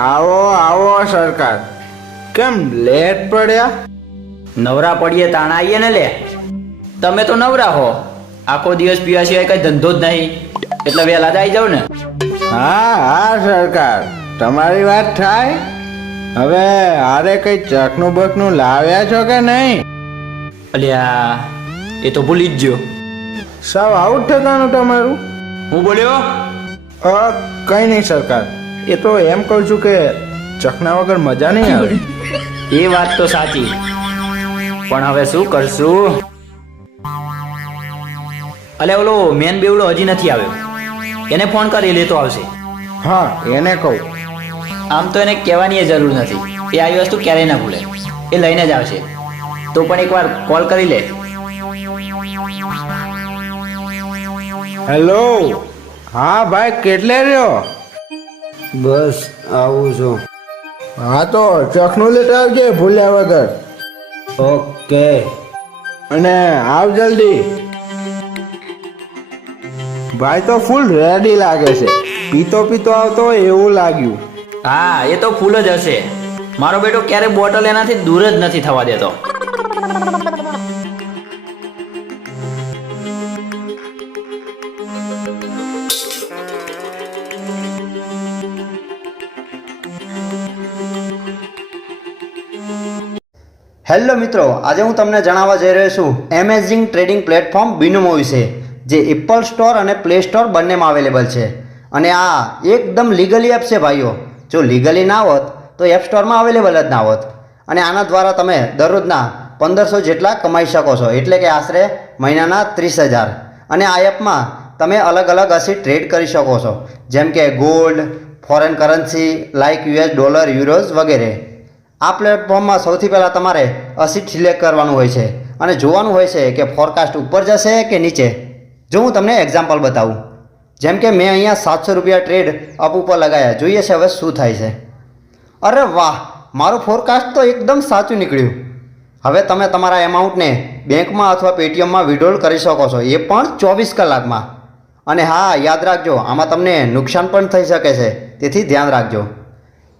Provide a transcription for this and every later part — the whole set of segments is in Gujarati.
આવો આવો સરકાર, કેમ લેટ પડ્યા? નવરા પડીએ તાણા આવીએ ને લે. તમે તો નવરા હો, આખો દિવસ પીવા સિવાય કઈ ધંધો જ નહીં, એટલે વહેલા જ આવી જાવ ને. હા હા સરકાર, તમારી વાત થાય. હવે હારે કઈ ચકનું બકનું લાવ્યા છો કે નહીં? અલ્યા એ તો ભૂલી જ ગયો. સાવ આવું જ ઠેકાણું તમારું? હું બોલ્યો? કઈ નહીં સરકાર, એ તો એમ કહું છું કે ચકના વગર મજા નહીં આવે. એ વાત તો સાચી, પણ હવે શું કરશું? અલે ઓલો મેન બેવડો હજી નથી આવ્યો, એને ફોન કરી લેતો આવશે. હા એને કહું. આમ તો એને કહેવાની જરૂર નથી, એ આવી વસ્તુ ક્યારેય ના ભૂલે, એ લઈને જ આવશે. તો પણ એકવાર કોલ કરી લે. હેલો, હા ભાઈ, કેટલે રહ્યો? બસ આવું છું. હા તો ચકનું લેતા આવજે ભૂલ્યા વગર. ઓકે. અને આવ જલ્દી. ભાઈ તો ફૂલ રેડી લાગે છે, પીતો પીતો આવતો હોય એવું લાગ્યું. હા એ તો ફૂલ જ હશે. મારો બેટો ક્યારે બોટલ એનાથી દૂર જ નથી થવા દેતો. હેલો મિત્રો, આજે હું તમને જણાવવા જઈ રહ્યો છું એમેઝિંગ ટ્રેડિંગ પ્લેટફોર્મ બિનોમો વિશે, જે એપલ સ્ટોર અને પ્લે સ્ટોર બંનેમાં અવેલેબલ છે. અને આ એકદમ લીગલી એપ છે ભાઈઓ. જો લીગલી ના હોત તો એપ સ્ટોરમાં અવેલેબલ જ ના હોત. અને આના દ્વારા તમે દરરોજના 1500 જેટલા કમાઈ શકો છો, એટલે કે આશરે મહિનાના 30,000. અને આ એપમાં તમે અલગ અલગ અસી ટ્રેડ કરી શકો છો, જેમ કે gold, foreign currency like US dollar, euros વગેરે. આ પ્લેટફોર્મમાં સૌથી પહેલાં તમારે અસીટ સિલેક્ટ કરવાનું હોય છે અને જોવાનું હોય છે કે ફોરકાસ્ટ ઉપર જશે કે નીચે. જો હું તમને એક્ઝામ્પલ બતાવું, જેમ કે મેં અહીંયા 700 રૂપિયા ટ્રેડ અપ ઉપર લગાવ્યા, જોઈએ છે હવે શું થાય છે. અરે વાહ, મારું ફોરકાસ્ટ તો એકદમ સાચું નીકળ્યું. હવે તમે તમારા એમાઉન્ટને બેંકમાં અથવા પેટીએમમાં વિડ્રોલ કરી શકો છો, એ પણ 24 કલાકમાં. અને હા, યાદ રાખજો, આમાં તમને નુકસાન પણ થઈ શકે છે, તેથી ધ્યાન રાખજો.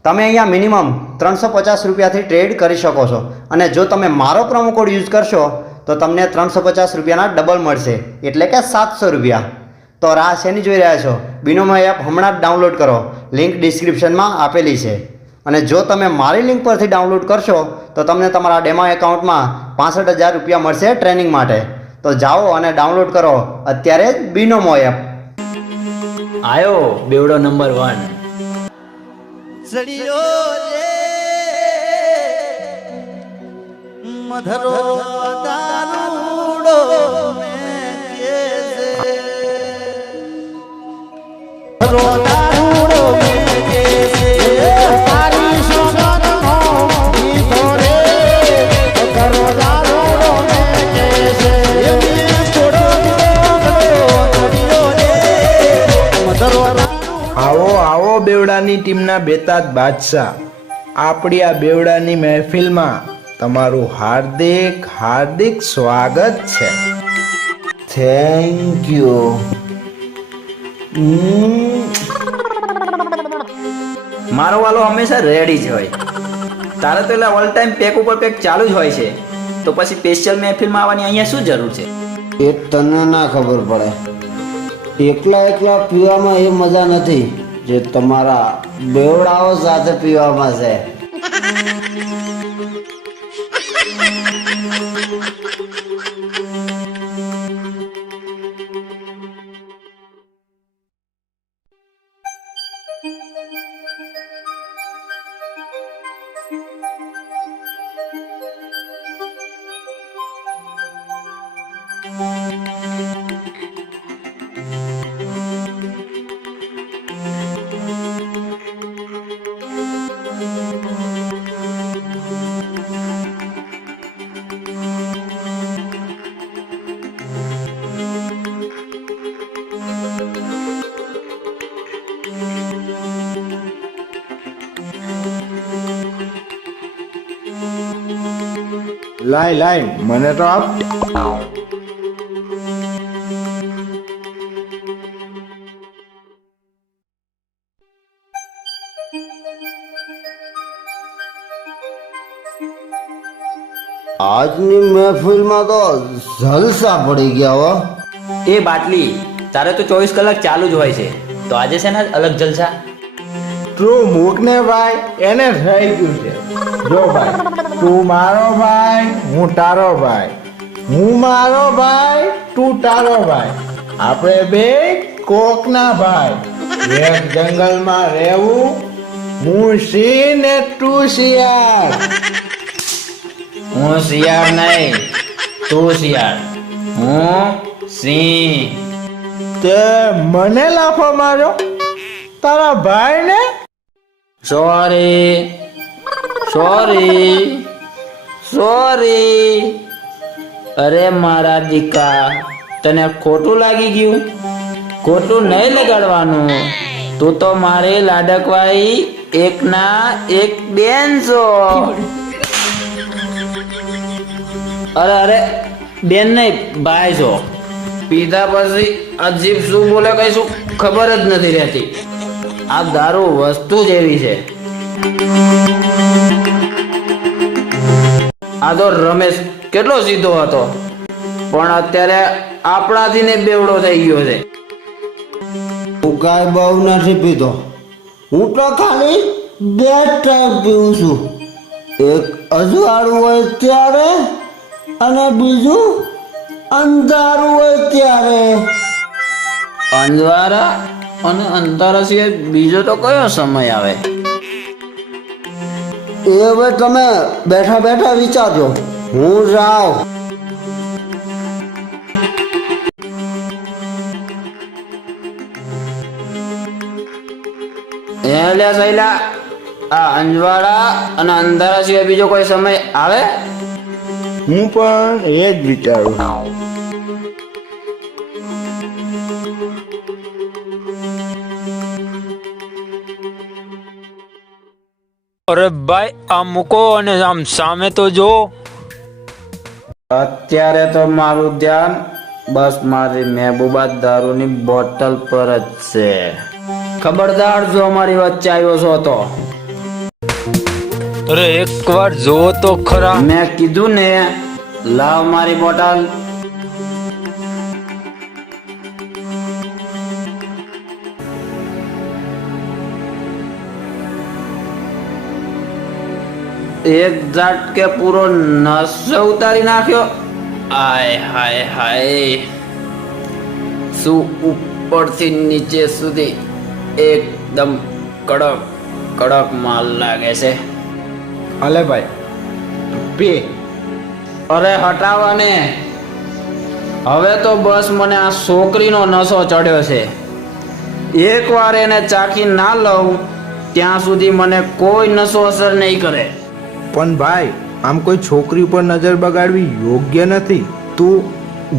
તમે અહીંયા મિનિમમ 350 રૂપિયાથી ટ્રેડ કરી શકો છો. અને જો તમે મારો પ્રોમો કોડ યુઝ કરશો તો તમને 350 રૂપિયાના ડબલ મળશે, એટલે કે 700 રૂપિયા. તો રાહ શેની જોઈ રહ્યા છો? બિનોમો એપ હમણાં જ ડાઉનલોડ કરો, લિંક ડિસ્ક્રિપ્શનમાં આપેલી છે. અને જો તમે મારી લિંક પરથી ડાઉનલોડ કરશો તો તમને તમારા ડેમો એકાઉન્ટમાં 65,000 રૂપિયા મળશે ટ્રેનિંગ માટે. તો જાઓ અને ડાઉનલોડ કરો અત્યારે જ બિનોમો એપ. આયો બેવડો નંબર 1. સડિયો રે મધરો દારૂડો મે કેસે મધરો દારૂડો મે કેસે તારી સોગંદનો મીઠો રે મધરો દારૂડો મે કેસે એમી છોડો સડિયો રે મધરો. આવો આવો બેવડાની ટીમના બેતાજ બાદશાહ, આપણી આ બેવડાની મહેફિલમાં તમારું હાર્દિક હાર્દિક સ્વાગત છે. Thank you. મારો વાલો હંમેશા રેડી જ હોય. તારે તો એટલે ઓલ ટાઈમ પેક ઉપર પેક ચાલુ જ હોય છે, તો પછી સ્પેશિયલ મહેફિલમાં આવવાની અહીંયા શું જરૂર છે? એ તને ના ખબર પડે. એકલા એકલા પીવામાં એ મજા નથી જે તમારા બેવડાઓ સાથે પીવામાં છે. લાય લાય મને તો આપ. આજની મહેફિલમાં તો જલસા પડી ગયા હો. એ બાટલી, તારે તો 24 કલાક ચાલુ જ હોય છે, તો આજે છે ને અલગ જલસા. તું મૂક ને ભાઈ, એને થઈ ગયું છે. જો ભાઈ, તું મારો ભાઈ, હું તારો ભાઈ. હું મારો ભાઈ, તું તારો ભાઈ. આપણે બે કોકના ભાઈ. એક જંગલમાં રહેવું, હું સિંહ ને તું શિયાળ. હું શિયાળ નહીં, તું શિયાળ, હું સિંહ. તે મને લાફો માર્યો, તારા ભાઈ ને. Sorry sorry sorry. અરે મારા દીકા, તને ખોટું લાગી ગયું? ખોટું નહીં લગાડવાનું. તું તો મારી લાડકવાઈ એકના એક બેન છો. અરે અરે, બેન નહીં, ભાઈ છો. પીધા પછી અજીબ શું બોલે કઈ શું ખબર જ નથી રહેતી. આ દારૂ વસ્તુ જ એવી છે. આ તો રમેશ કેટલો સીધો હતો, પણ અત્યારે આપણાથી ને બેવડો થઈ ગયો છે. હું કાંઈ બહુ નથી પીતો. હું તો ખાલી 2 ટાઈમ પીવું છું. એક અજવાળું હોય ત્યારે અને બીજું અંધારું હોય ત્યારે. અંધારા અને અંધારા સિવાય બીજો તો કયો સમય આવે? એ હવે તમે બેઠા બેઠા વિચારજો. હું જાઉં. એટલે સૈલા, આ અંજવાળા અને અંધારા સિવાય બીજો કોઈ સમય આવે? હું પણ એ જ વિચારું. અરે ભાઈ, આ મૂકો અને આમ સામે તો જો. અત્યારે તો મારું ધ્યાન બસ મારી મહેબૂબા દારૂની બોટલ પર જ છે. ખબરદાર જો અમારી વચ્ચે આવ્યો છો તો. અરે એકવાર જોવો તો ખરા. મેં કીધું ને, લાવ મારી બોટલ. એક ઝાટકે પૂરો નસો ઉતારી નાખ્યો. આય હાય હાય, શું ઉપરથી નીચે સુધી એકદમ કડક કડક માલ લાગે છે. અલે ભાઈ, પી. અરે હટાવાને. હવે તો બસ મને આ છોકરીનો નશો ચડ્યો છે. એકવાર એને ચાખી ના લઉં ત્યાં સુધી મને કોઈ નશો અસર નહીં કરે. પણ ભાઈ, આમ કોઈ છોકરી ઉપર નજર બગાડવી યોગ્ય નથી. તું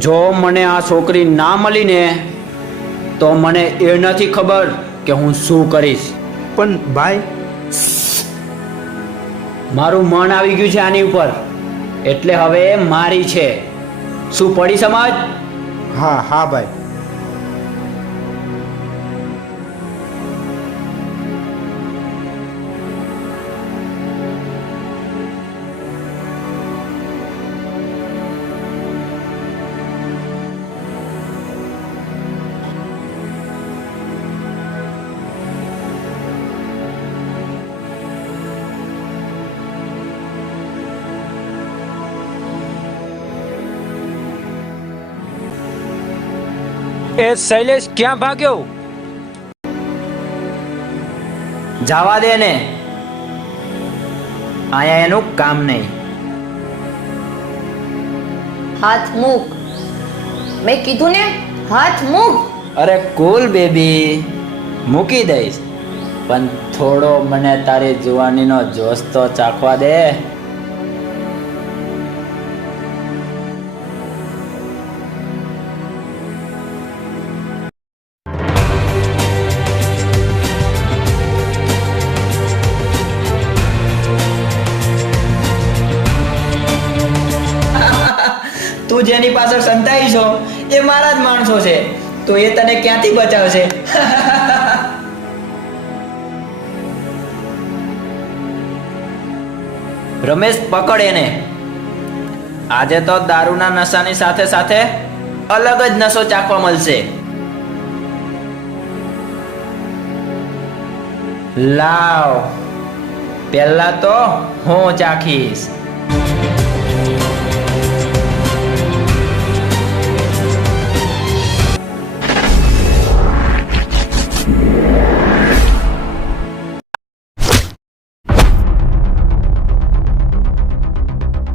જો મને આ છોકરી ના મળી ને, તો મને એ નથી ખબર કે હું શું કરીશ. પણ ભાઈ, મારું મન આવી ગયું છે આની ઉપર, એટલે હવે મારી છે. શું પડી સમજ? હા હા ભાઈ. એ શૈલેષ ક્યાં ભાગ્યો? જવા દે ને, આયા એનું કામ નહીં. હાથ મૂક. મેં કીધું ને, હાથ મૂક. અરે કુલ બેબી, મૂકી દઈશ, પણ થોડો મને તારી જુવાનીનો જોશ તો ચાખવા દે. તું જેની પાછળ સંતાઈ છો એ મારા જ માણસો છે, તો એ તને ક્યાંથી બચાવશે? રમેશ, પકડ એને. આજે તો દારૂના નશાની સાથે સાથે અલગ જ નશો ચાખવા મળશે. લાવ, પહેલા તો હું ચાખીશ.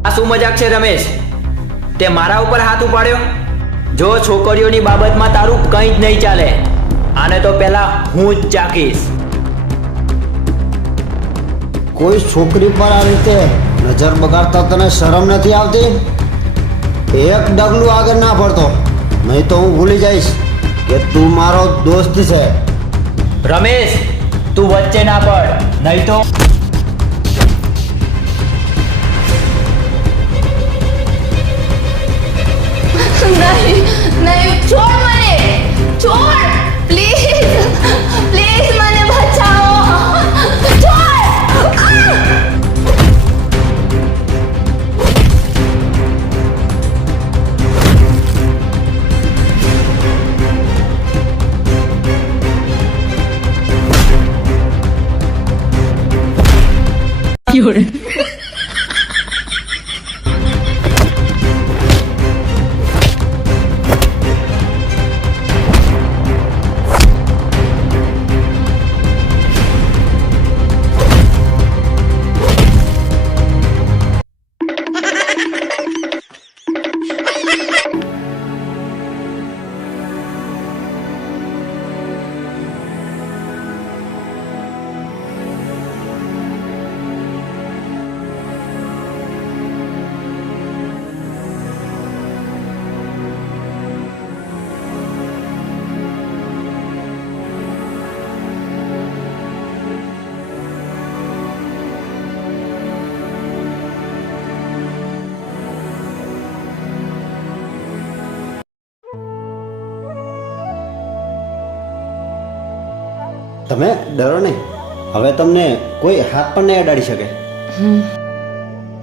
આ શું મજાક છે રમેશ? તે મારા ઉપર હાથ ઉપાડ્યો? જો છોકરીઓની બાબતમાં તારું કંઈ જ નહીં ચાલે. આને તો પહેલા હું જ ચાખીશ. કોઈ છોકરી પર આ રીતે નજર બગાડતા તને શરમ નથી આવતી? એક ડગલું આગળ ના પડતો, નહીં તો હું ભૂલી જઈશ કે તું મારો દોસ્ત છે. રમેશ, તું વચ્ચે ના પડ, નહીં તો નહીં નહીં, છોડ મને, છોડ, પ્લીઝ પ્લીઝ મને બચાવો, છોડ. તમે ડરો નહીં, હવે તમને કોઈ હાથ પણ નહીં અડાડી શકે.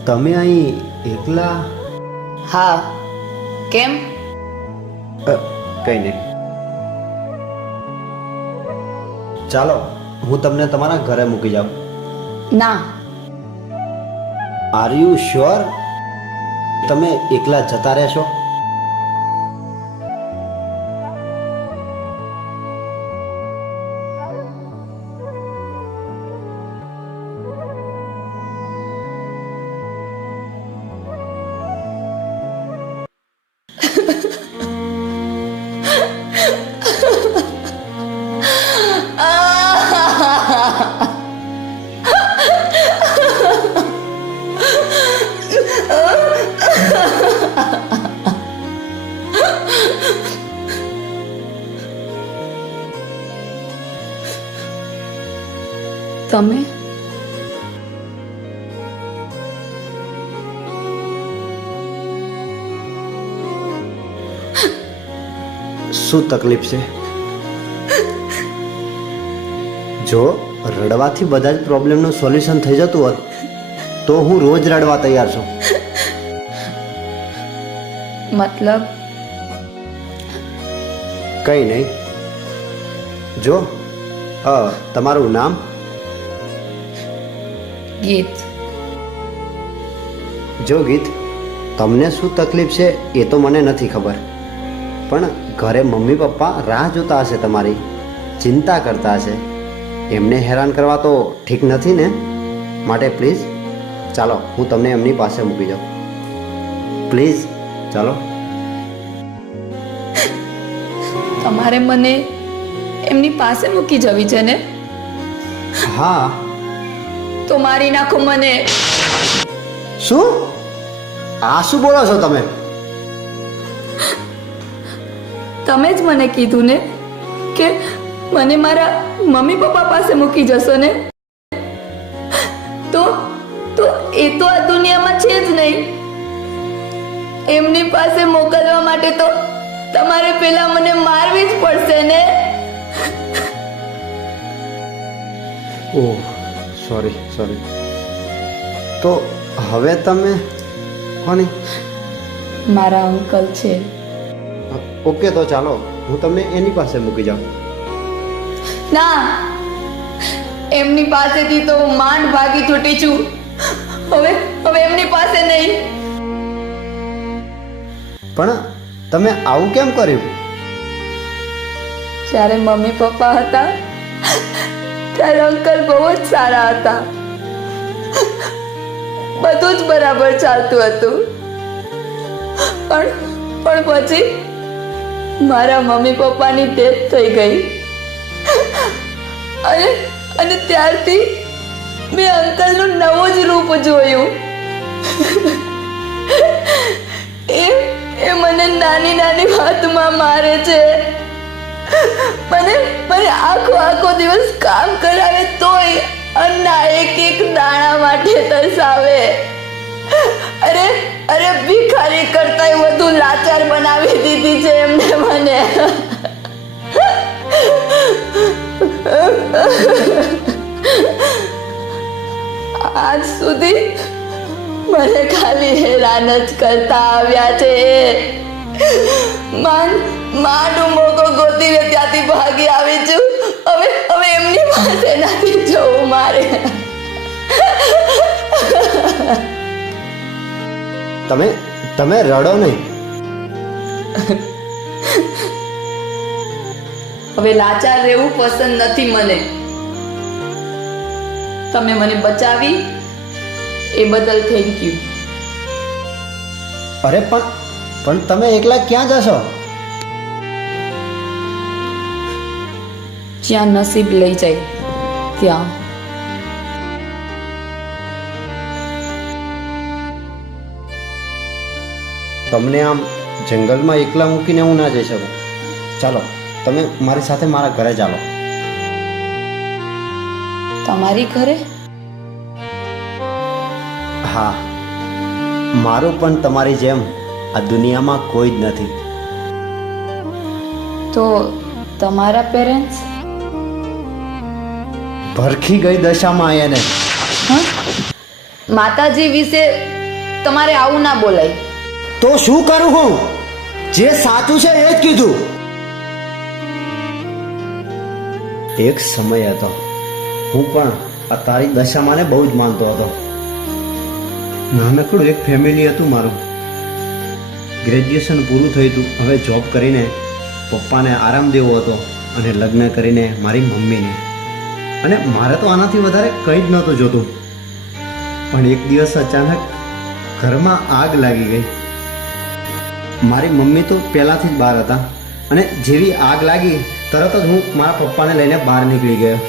તમે અહીં એકલા? હા, કેમ? કંઈ નહીં. ચાલો, હું તમને તમારા ઘરે મૂકી જાઉં. ના. Are you sure? તમે એકલા જતા રહેશો? તમે શું તકલીફ છે? જો રડવાથી બધા જ પ્રોબ્લેમનું સોલ્યુશન થઈ જતું હોત તો હું રોજ રડવા તૈયાર છું. મતલબ? કંઈ નહીં. જો તમારું નામ? ગીત. જો ગીત, તમને શું તકલીફ છે એ તો મને નથી ખબર, પણ ઘરે મમ્મી પપ્પા રાહ જોતા હશે, તમારી ચિંતા કરતા હશે. એમને હેરાન કરવા તો ઠીક નથી ને. માટે પ્લીઝ ચાલો, હું તમને એમની પાસે મૂકી જાઉં. પ્લીઝ ચાલો. તમારે મને એમની પાસે મૂકી જવી છે ને? હા. તો મારી નાખો મને. શું? આ શું બોલો છો તમે? તમે જ મને કીધું ને કે મને મારા મમ્મી પપ્પા પાસે મૂકી જશો ને? તો એ તો આ દુનિયામાં છે જ નહીં. એમની પાસે મોકલવા માટે તો તમારે પેલા મને મારવી જ પડશે ને. ઓહ સોરી સોરી. તો હવે તમે કોની? મારા અંકલ છે. ઓકે તો ચાલો હું તમને એની પાસે મૂકી જાઉં. ના, એમની પાસેથી તો હું માંડ ભાગી છૂટી છું. હવે એમની પાસે નહીં. પણ તમે આવું કેમ કર્યું? જ્યારે મમ્મી પપ્પા હતા ત્યારે અંકલ બહુ જ સારા હતા. બધું જ બરાબર ચાલતું હતું. પણ પછી મારા મમ્મી પપ્પાની ડેથ થઈ ગઈ અને ત્યારથી મેં અંકલનું નવું જ રૂપ જોયું. એ મને નાની નાની વાતમાં મારે છે. મને આખો દિવસ કામ કરાવે તોય અન્ના એક દાણા માટે તરસાવે. અરે ભિખારી કરતાંય વધુ લાચાર બનાવી દીધી છે એમને મને. આજ સુધી મને ખાલી હેરાન જ કરતા આવ્યા છે. માંડ મોકો ગોતીને ત્યાંથી ભાગી આવી છું. હવે એમની પાસે નથી જવું મારે. તમે રડો નહીં. હવે લાચાર રહેવું પસંદ નથી મને. તમે મને બચાવી એ બદલ થેન્ક યુ. અરે પણ તમે એકલા ક્યાં જશો? જ્યાં નસીબ લઈ જાય ત્યાં. તમને આમ જંગલમાં એકલા મૂકીને હું ના જઈ શકું. ચાલો તમે મારી સાથે મારા ઘરે ચાલો. તમારી ઘરે? હા, મારું પણ તમારી જેમ આ દુનિયામાં કોઈ જ નથી. તો તમારા પેરેન્ટ્સ? ભરખી ગઈ દશામાં આયાને. માતાજી વિશે તમારે આવું ના બોલાય. તો શું કરું હું? જે સાચું છે એ જ કીધું. એક સમય હતો હું પણ આ તારી દશામાંને બહુ જ માનતો હતો. નાનકડું એક ફેમિલી હતું મારું. ગ્રેજ્યુએશન પૂરું થયું હતું. હવે જોબ કરીને પપ્પાને આરામ દેવો હતો અને લગ્ન કરીને મારી મમ્મીને. અને મારે તો આનાથી વધારે કંઈ જ નહોતું જોતું. પણ એક દિવસ અચાનક ઘરમાં આગ લાગી ગઈ. મારી મમ્મી તો પહેલાંથી જ બહાર હતા અને જેવી આગ લાગી તરત જ હું મારા પપ્પાને લઈને બહાર નીકળી ગયો.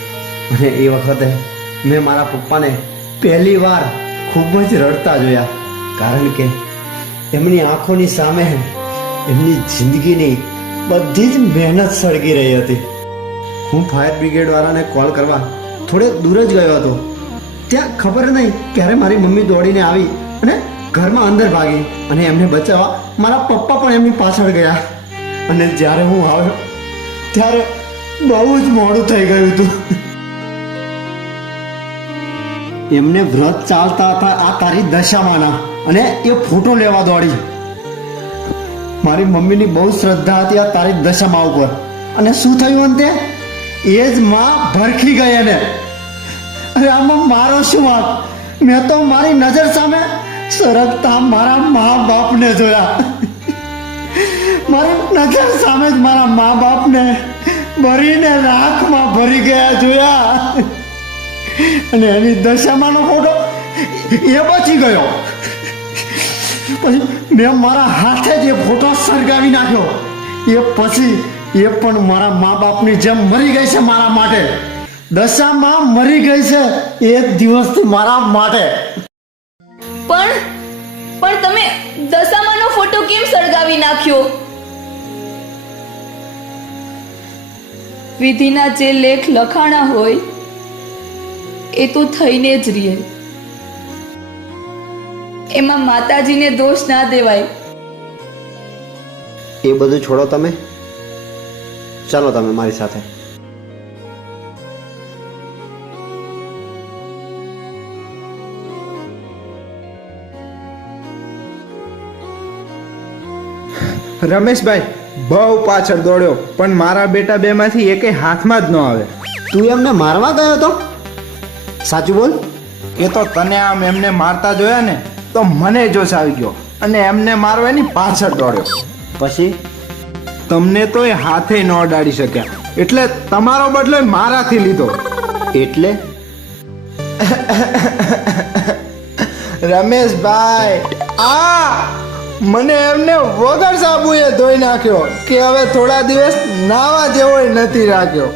અને એ વખતે મેં મારા પપ્પાને પહેલી વાર ખૂબ જ રડતા જોયા. કારણ કે એમની આંખોની સામે એમની જિંદગીની બધી જ મહેનત સળગી રહી હતી. હું ફાયર બ્રિગેડવાળાને કોલ કરવા થોડે દૂર જ ગયો હતો. ત્યાં ખબર નહીં ક્યારે મારી મમ્મી દોડીને આવી અને ઘરમાં અંદર ભાગી અને એમને બચાવવા મારા પપ્પા પણ એમની પાછળ ગયા. અને જ્યારે હું આવ્યો ત્યારે બહુ જ મોડું થઈ ગયું હતું. એમને વ્રત ચાલતા હતા આ તારી દશામાંના અને એ ફોટો લેવા દોડી. મારી મમ્મીની બહુ શ્રદ્ધા હતી આ તારી દશામાં ઉપર. અને શું થયું અંતે? એ જ માં ભરખી ગઈ. એને અરે આમાં મારો શું વાંક? મેં તો મારી નજર સામે સરકતા મારા મા બાપને જોયા. મારી નજર સામે જ મારા મા બાપને ભરીને રાખમાં ભરી ગયા જોયા. અને એની દશામાંનો ફોટો એ બચી ગયો. પછી મેં મારા હાથે જ એ ફોટો સળગાવી નાખ્યો. એ પછી એ પણ મારા મા બાપની જેમ મરી ગઈ છે મારા માટે. દશામાં મરી ગઈ છે એક દિવસથી મારા માટે. પણ તમે દશામાંનો ફોટો કેમ સળગાવી નાખ્યો? વિધિના જે લેખ લખાણા હોય એ તો થઈને જ રહે. એમાં માતાજીને દોષ ના દેવાય. એ બધું છોડો તમે, ચાલો તમે મારી સાથે. રમેશભાઈ બહુ પાછળ દોડ્યો પણ મારા બેટા બેમાંથી એકેય હાથમાં જ ન આવે. તું એમને મારવા ગયો હતો? સાચું બોલ. એ તો તને આમ એમને મારતા જોયા ને તો મને જોશ આવી ગયો અને એમને મારવાની પાછળ દોડ્યો. પછી તમને તો એ હાથે ન અડાડી શક્યા એટલે તમારો બદલો એ મારાથી લીધો. એટલે રમેશભાઈ મને એમને વગર સાબુએ ધોઈ નાખ્યો કે હવે થોડા દિવસ નાવા જેવો નથી રાખ્યો.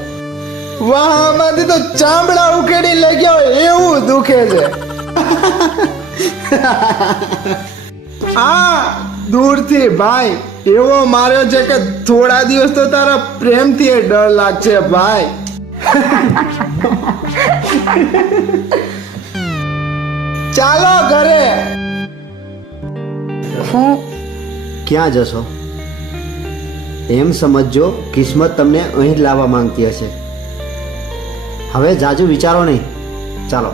વાહ, આમાંથી તો ચામડા ઉકેડી લઈ ગયો એવું દુખે છે. દૂરથી ભાઈ એવો માર્યો છે કે થોડા દિવસ તો તારા પ્રેમથી એ ડર લાગશે ભાઈ. ચાલો ઘરે. હું ક્યાં જશો? એમ સમજજો કિસ્મત તમને અહીં જ લાવવા માંગતી હશે. હવે જાજુ વિચારો નહીં, ચાલો.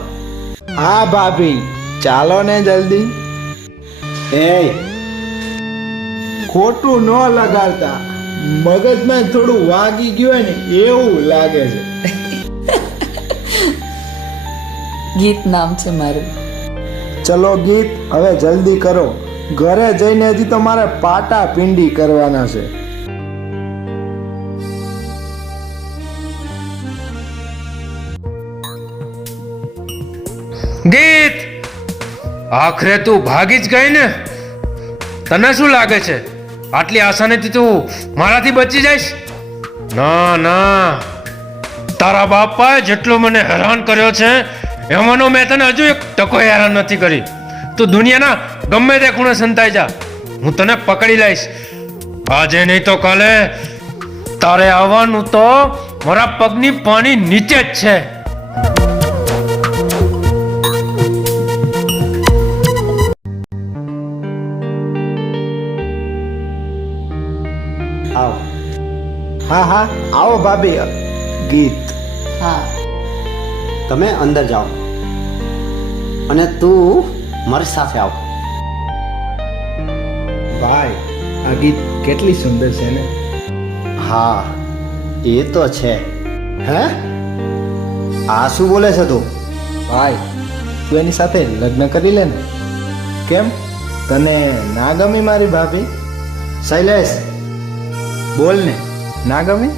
હા ભાભી ચાલો ને જલ્દી. એ ખોટું ન લગાડતા, મગજમાં થોડું વાગી ગયું હોય ને એવું લાગે છે. ગીત નામ છે મારું. ચલો ગીત હવે જલ્દી કરો, ઘરે જઈને હજી તો મારે પાટા પિંડી કરવાના છે. ગીત, આખરે તું ભાગી જ ગઈ ને. તને શું લાગે છે આટલી આસાનીથી તું મારાથી બચી જઈશ? ના ના, તારા બાપાએ જેટલો મને હેરાન કર્યો છે એમાંનો મેં તને હજુ એક ટકો હેરાન નથી કરી. તું દુનિયાના ગમે તે ખૂણે સંતાઈ જા, હું તને પકડી લઈશ. આજે નહીં તો કાલે તારે આવવાનું તો મારા પગની પાણી નીચે જ છે. આવો. હા હા આવો ભાભી. ગીત હા, તમે અંદર જાઓ અને તું મારી સાથે આવ. ભાઈ આ ગીત કેટલી સુંદર છે ને. હા એ તો છે. હે, આ શું બોલે છે તું? ભાઈ તું એની સાથે લગ્ન કરી લે ને. કેમ તને ના ગમી મારી ભાભી? શૈલેષ, બોલ ને, ના ગમી?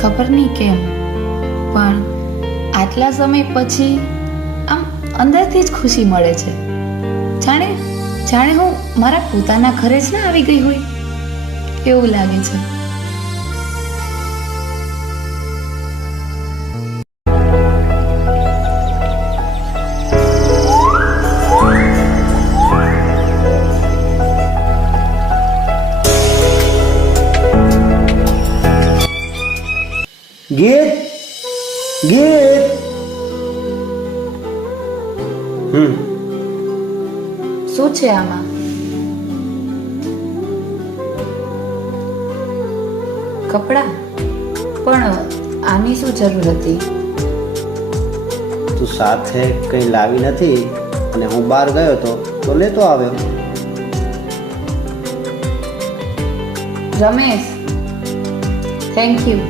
ખબર નહીં કેમ પણ આટલા સમય પછી આમ અંદરથી જ ખુશી મળે છે. જાણે જાણે હું મારા પોતાના ઘરે જ ના આવી ગઈ હોય એવું લાગે છે. ગીત, ગીત. શું છે આમાં? કપડાં? પણ આની શું જરૂર હતી? તું સાથે કંઈ લાવી નથી અને હું બહાર ગયો તો લેતો આવ્યો. Ramesh, thank you.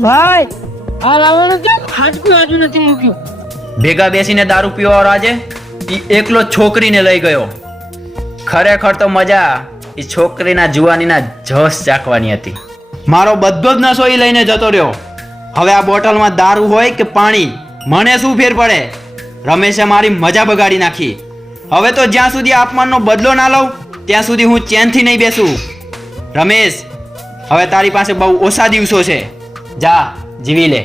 ભાઈ આ લાવવાનું કેમ હાજકું આજુ નથી મૂક્યું? ભેગા બેસીને દારૂ પીવા આજે ઈ એકલો છોકરીને લઈ ગયો. ખરેખર તો મજા ઈ છોકરીના જુવાનીના જોશ ચાખવાની હતી. મારો બધો જ નશો ઈ લઈને જતો રહ્યો. હવે આ બોટલમાં દારૂ હોય કે પાણી મને શું ફેર પડે? રમેશે મારી મજા બગાડી નાખી. હવે તો જ્યાં સુધી અપમાનનો બદલો ના લઉં ત્યાં સુધી હું ચેનથી નહીં બેસું. રમેશ, હવે તારી પાસે બહુ ઓછા દિવસો છે. જા જીવી લે.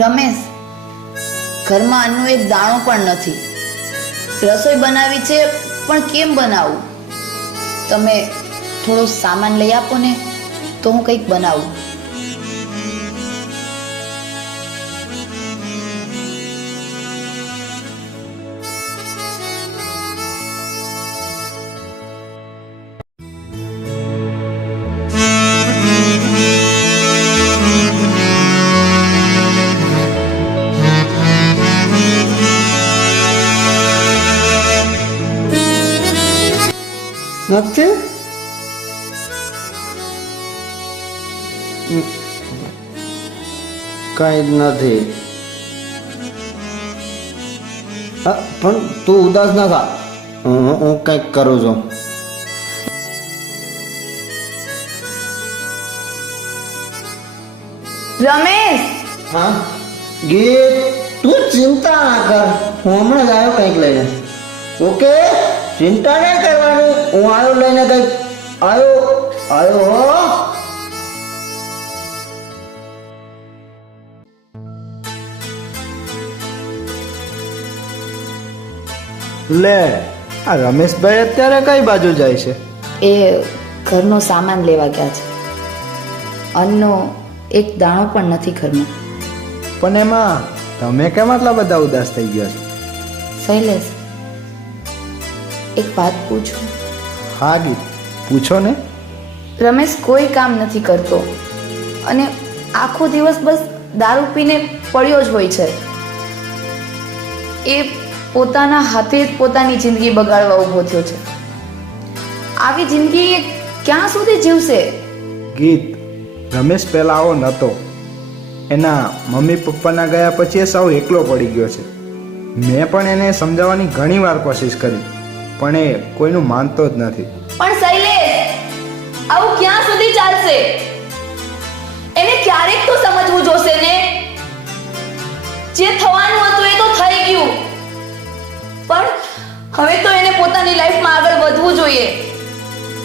રમેશ, ઘરમાં અન્નનો એક દાણો પણ નથી. રસોઈ બનાવી છે પણ કેમ બનાવું? તમે થોડો સામાન લઈ આપો ને તો હું કંઈક બનાવું. નથી કઈ જ નથી. પણ તું ઉદાસ ના થા, હું કંઈક કરું છું. રમેશ, હા ગીત, તું ચિંતા ના કર, હું હમણાં જ આવ્યો કંઈક લઈને. ઓકે, ચિંતા નહીં કરવાની, હું આવ્યો લઈને કંઈક આવ્યો હો. લે, આ રમેશભાઈ અત્યારે કઈ બાજુ જાય છે? એ ઘરનો સામાન લેવા ગયા છે. અન્નનો એક દાણો પણ નથી ઘરમાં. પણ એમાં તમે કેમ આટલા બધા ઉદાસ થઈ ગયા છો? શૈલેષ, એક વાત પૂછું? હા ગીત, પૂછો ને. રમેશ કોઈ કામ નથી કરતો અને આખો દિવસ બસ દારૂ પીને પડ્યો જ હોય છે. એ પોતાના હાથે જ પોતાની જિંદગી બગાડવા ઊભો થયો છે. આવી જિંદગી એ ક્યાં સુધી જીવશે? ગીત, રમેશ પહેલા આવો નહોતો. એના મમ્મી પપ્પાના ગયા પછી એ સાવ એકલો પડી ગયો છે. મેં પણ એને સમજાવવાની ઘણી વાર કોશિશ કરી, પણ એ કોઈનું માનતો જ નથી. પણ શૈલેષ, આવું ક્યાં સુધી ચાલશે? એને ક્યારેક તો સમજવું જોશે ને. જે થવાનું હતું એ તો થઈ ગયું, પણ હવે તો એને પોતાની લાઈફમાં આગળ વધવું જોઈએ.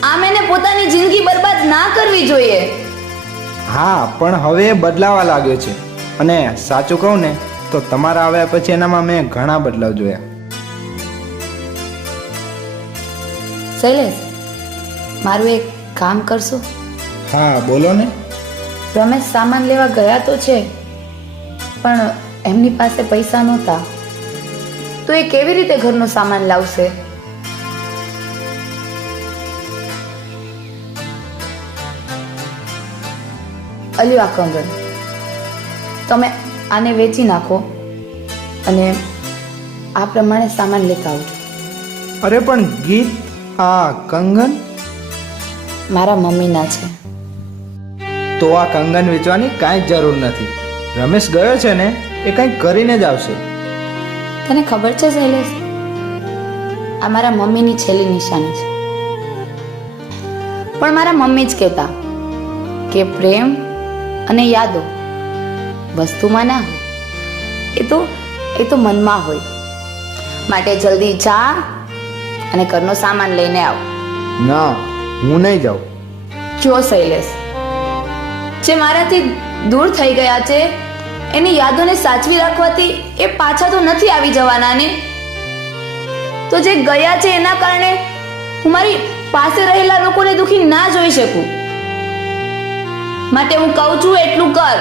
આમ એને પોતાની જિંદગી બરબાદ ના કરવી જોઈએ. હા, પણ હવે એ બદલાવા લાગ્યો છે. અને સાચું કહું ને તો તમારા આવ્યા પછી એનામાં મેં ઘણા બદલાવ જોયા. શૈલેષ, મારું એક કામ કરશો? હા, બોલો ને. રમેશ સામાન લેવા ગયા તો છે, પણ એમની પાસે પૈસા નહોતા, તો એ કેવી રીતે ઘરનો સામાન લાવશે? અલ્યો આ કંગન, તમે આને વેચી નાખો અને આ પ્રમાણે સામાન લેતા આવજો. અરે પણ ગીત, આ કંગન મારા મમ્મીના છે. તો આ કંગન વેચવાની કાંઈ જ જરૂર નથી. રમેશ ગયો છે ને, એ કંઈક કરીને જ આવશે. તને ખબર છે શૈલેષ, આ મારા મમ્મીની છેલ્લી નિશાની છે. પણ મારા મમ્મી જ કહેતા કે પ્રેમ અને યાદો વસ્તુમાં ના હોય, એ તો મનમાં હોય. માટે જલ્દી જા અને ઘરનો સામાન લઈને આવ. ના, હું નહીં જાઉં. જો શૈલેષ, જે મારાથી દૂર થઈ ગયા છે એની યાદોને સાચવી રાખવાથી એ પાછા તો નથી આવી જવાના ને. તો જે ગયા છે એના કારણે હું મારી પાસે રહેલા લોકોને દુખી ના જોઈ શકું. માટે હું કહું છું એટલું કર.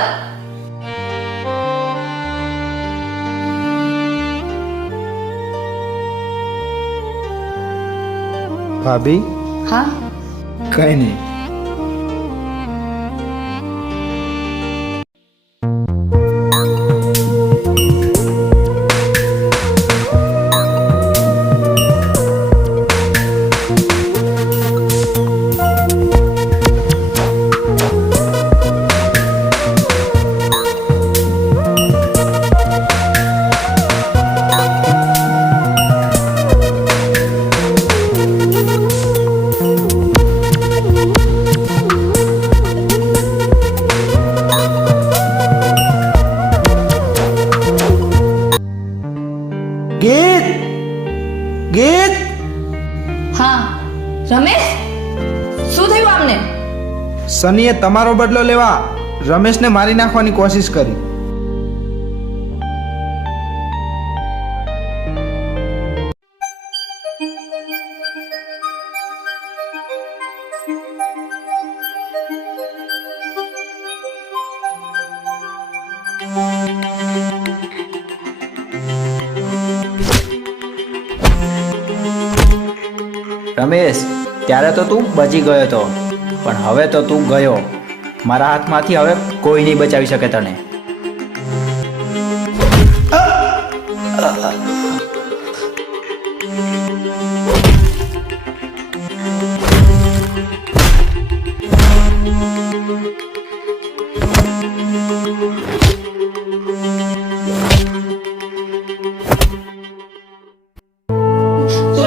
ભાભી, હા, કઈ નહીં. ગીત ગીત હા રમેશ, શું થયું આમને? સનીએ તમારો બદલો લેવા રમેશને મારી નાખવાની કોશિશ કરી. રમેશ, ત્યારે તો તું બચી ગયો હતો, પણ હવે તો તું ગયો. મારા હાથમાંથી હવે કોઈ નહીં બચાવી શકે તને.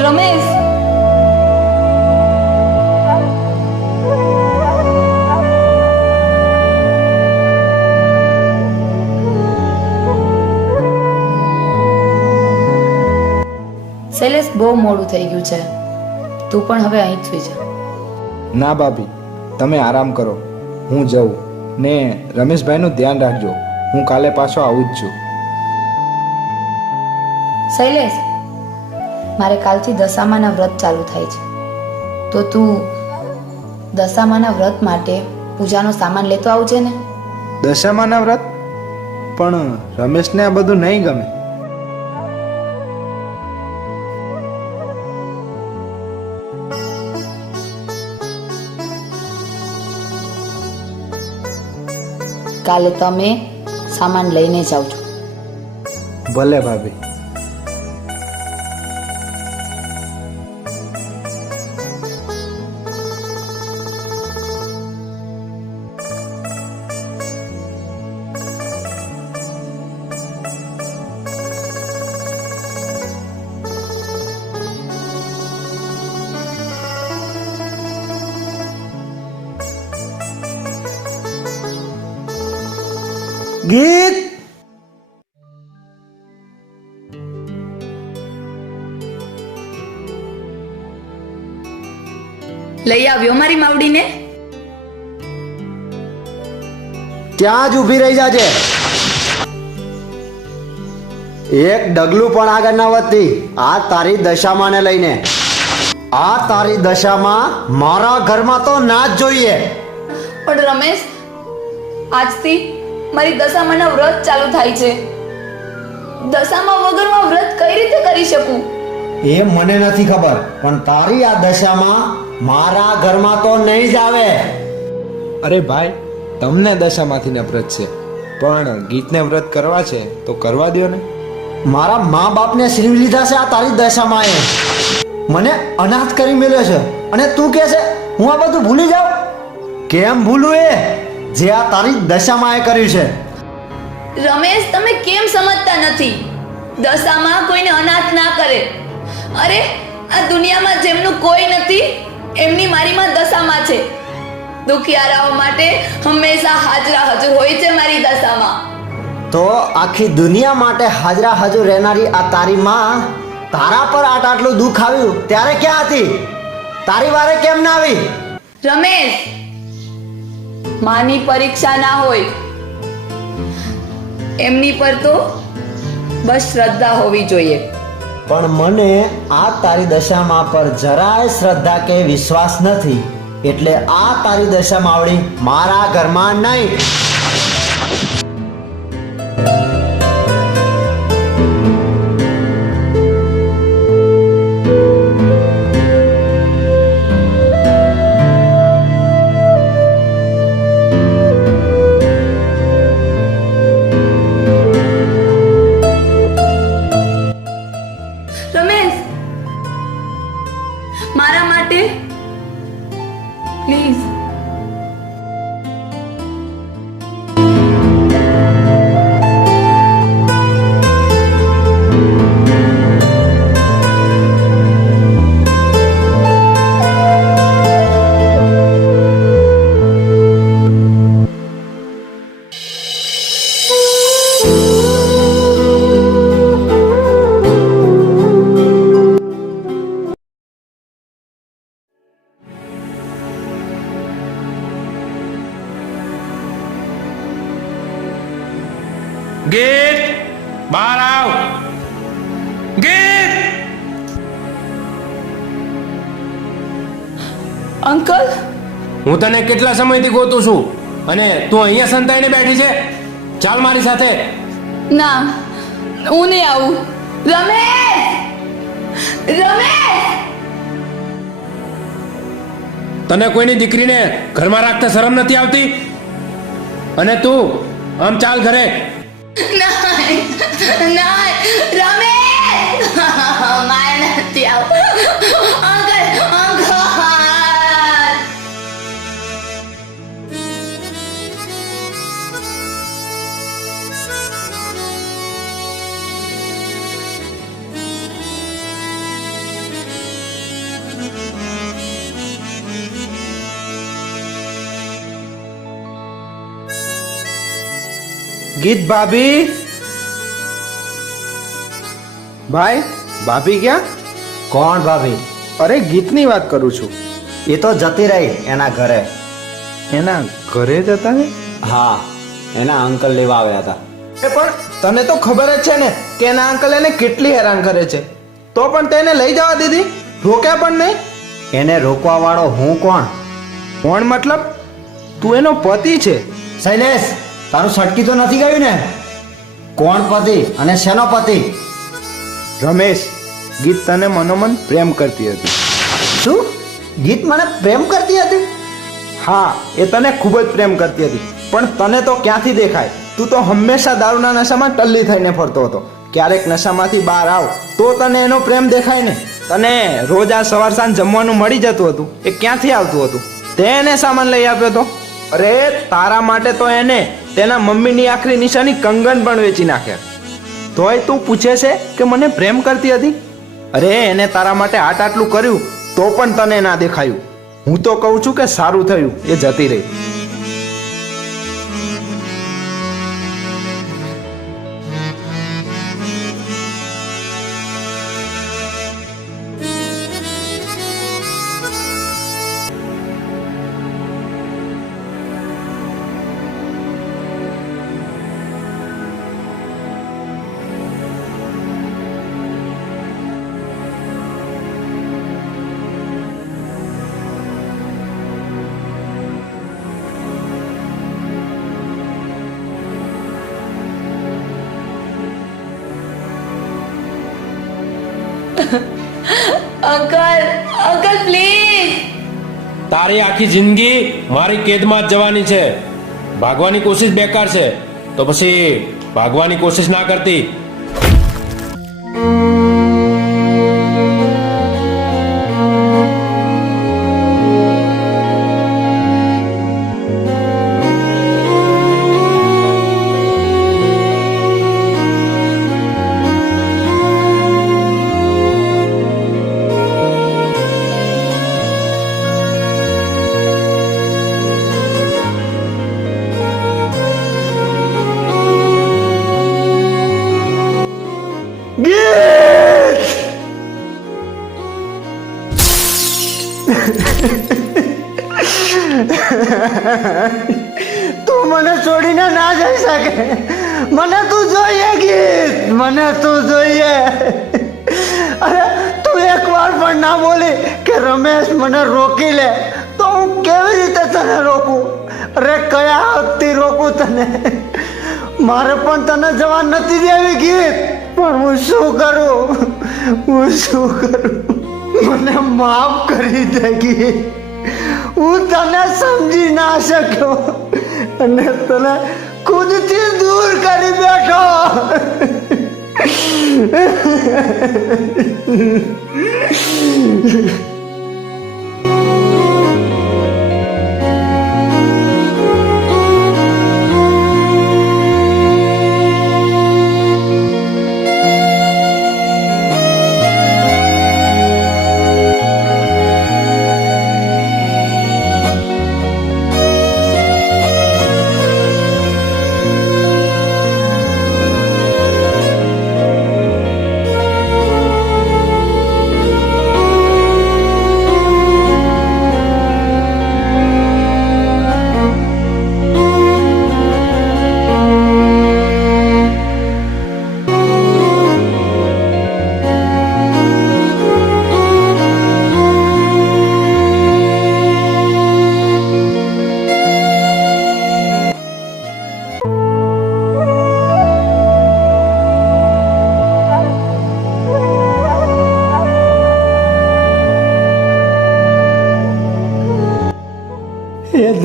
રમેશ, શૈલેષ, બહુ મોડું થઈ ગયું છે. તું પણ હવે અહીં જ સુઈ જા. ના ભાભી, તમે આરામ કરો, હું જઉં. ને રમેશભાઈનું ધ્યાન રાખજો, હું કાલે પાછો આવું જ છું. શૈલેષ, મારે કાલથી દશામાના વ્રત ચાલુ થાય છે, તો તું દશામાના વ્રત માટે પૂજાનો સામાન લેતો આવજે ને. દશામાના વ્રત? પણ રમેશને આ બધું નહીં ગમે. કાલે તમે સામાન લઈને જ આવજો. ભલે ભાભી. ગીત લઈ આવ્યો મારી માવડીને? ત્યાં જ ઊભી રહી જાજે. એક ડગલું પણ આગળ ના વધતી. આ તારી દશામાને લઈને. આ તારી દશામાં મારા ઘરમાં તો ના જ જોઈએ. પણ રમેશ, આજથી મારી દશામાના વ્રત ચાલુ થાય છે. દશામા વગરમાં વ્રત કઈ રીતે કરી શકું? એ મને નથી ખબર, પણ તારી આ દશામાં મારા ઘરમાં તો નહીં જ આવે. અરે ભાઈ, તમને દશામાંથી નફરત છે, પણ ગીતને વ્રત કરવા છે તો કરવા દો ને. મારા મા બાપને શ્રીવી લીધા છે આ તારી દશામાં. એ મને અનાથ કરી મેલ્યો છે, અને તું કહે છે હું આ બધું ભૂલી જાઉં? કેમ ભૂલું એ જે આ તારી દશામાં એ કર્યું છે? રમેશ, તમે કેમ સમજતા નથી? દશામાં કોઈને અનાથ ના કરે. અરે, આ દુનિયામાં જેમનું કોઈ નથી એમની મારીમાં દશામાં છે. દુખિયારાઓ માટે હંમેશા હાજરા હજુર હોય છે મારી દશામાં. તો આખી દુનિયા માટે હાજરા હજુર રહેનારી આ તારી માં તારા પર આટલું દુઃખ આવ્યું ત્યારે ક્યાં હતી? તારી વારે કેમ ના આવી? રમેશ, માની પરીક્ષા ના હોય, એમની પર તો બસ શ્રદ્ધા હોવી જોઈએ. પણ મને આ તારી દશામાં પર જરાય શ્રદ્ધા કે વિશ્વાસ નથી, એટલે આ તારી દશામાં આવડી મારા ઘરમાં નહીં. રમેશ, મારા માટે પ્લીઝ. અંકલ હું તને કેટલા સમયથી ગોતું છું અને તું અહીંયા સંતાઈને બેઠી છે. ચાલ મારી સાથે. ના, હું નહીં આવું. રમેશ, રમેશ! તને કોઈની દીકરીને ઘરમાં રાખતા શરમ નથી આવતી? અને તું આમ ચાલ ઘરે. નહીં, રમેશ! મારે નથી આવું. Uncle, uncle! ગીત ભાભી, ભાઈ ભાભી ક્યાં? કોણ ભાભી? અરે ગીતની વાત કરું છું. એ તો જતી રહી એના ઘરે. એના ઘરે જતા ને? હા, એના અંકલ લેવા આવ્યા હતા. એ પણ તને તો ખબર જ છે ને કે એના અંકલ એને કેટલી હેરાન કરે છે, તો પણ તેને લઈ જવા દીધી, રોક્યા પણ નહીં. એને રોકવા વાળો હું કોણ? કોણ મતલબ? તું એનો પતિ છે. શૈલેષ, તારું સટકી તો નથી ગયું ને? કોણ પતિ અને શેનો પતિ? રમેશ, ગીત તને મનોમન પ્રેમ કરતી હતી. શું? ગીત મને પ્રેમ કરતી હતી? હા, એ તને ખૂબ જ પ્રેમ કરતી હતી, પણ તને તો ક્યાંથી દેખાય? તું તો હંમેશા દારૂના નશામાં ટલ્લી થઈને ફરતો હતો. ક્યારેક નશામાંથી બહાર આવ તો તને એનો પ્રેમ દેખાય ને. તને રોજ આ સવાર સાંજ જમવાનું મળી જતું હતું, એ ક્યાંથી આવતું હતું? તે એને સામાન લઈ આપ્યો તો. અરે તારા માટે તો એને તેના મમ્મીની આખરી નિશાની કંગન પણ વેચી નાખ્યા. તોય તું પૂછે છે કે મને પ્રેમ કરતી હતી? અરે એને તારા માટે આટલું કર્યું તો પણ તને ના દેખાયું. હું તો કહું છું કે સારું થયું એ જતી રહી. Uncle, uncle please! તારી આખી જિંદગી મારી કેદમાં જ જવાની છે. ભાગવાની કોશિશ બેકાર છે, તો પછી ભાગવાની કોશિશ ના કરતી. તું મને છોડીને ના જઈ શકે. મને તું જોઈએ ગીત, મને તું જોઈએ. અરે તું એક વાર પણ ના બોલી કે રમેશ મને રોકી લે, તો હું કેવી રીતે તને રોકું? અરે કયા હાથથી રોકું તને? મારે પણ તને જવા નથી દેવી ગીત, પણ હું શું કરું? હું શું કરું? મને માફ કરી દે ગીત. હું તને સમજી ના શક્યો અને તને ખુદથી દૂર કરી બેઠો.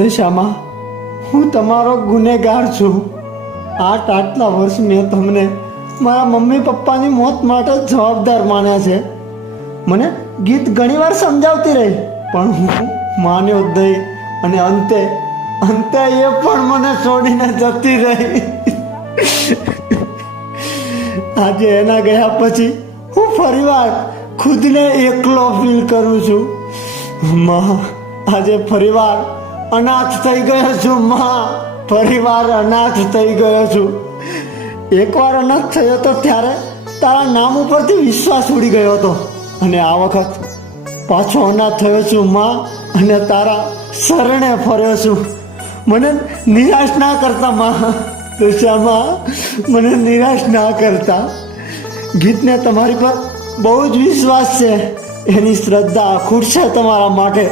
દશામાં હું તમારો ગુનેગાર છું. આટલા વર્ષ મેં તમને મારા મમ્મી પપ્પાની મોત માટે જવાબદાર માન્યા છે. મને ગીત ઘણીવાર સમજાવતી રહી પણ હું માન્યો જ નહીં અને અંતે એ પણ મને છોડીને જતી રહી. આજે એના ગયા પછી હું ફરીવાર ખુદને એકલો ફીલ કરું છું. માં, આજે ફરીવાર અનાથ થઈ ગયો છું. માં, ફરીવાર અનાથ થઈ ગયો છું. એકવાર અનાથ થયો તો ત્યારે તારા નામ ઉપરથી વિશ્વાસ ઉડી ગયો હતો અને આ વખત પાછો અનાથ થયો છું. માં, અને તારા શરણે ફર્યો છું. મને નિરાશ ના કરતા માં. દશામાં, મને નિરાશ ના કરતા. ગીતને તમારી પર બહુ જ વિશ્વાસ છે. એની શ્રદ્ધા અખૂટ છે તમારા માટે.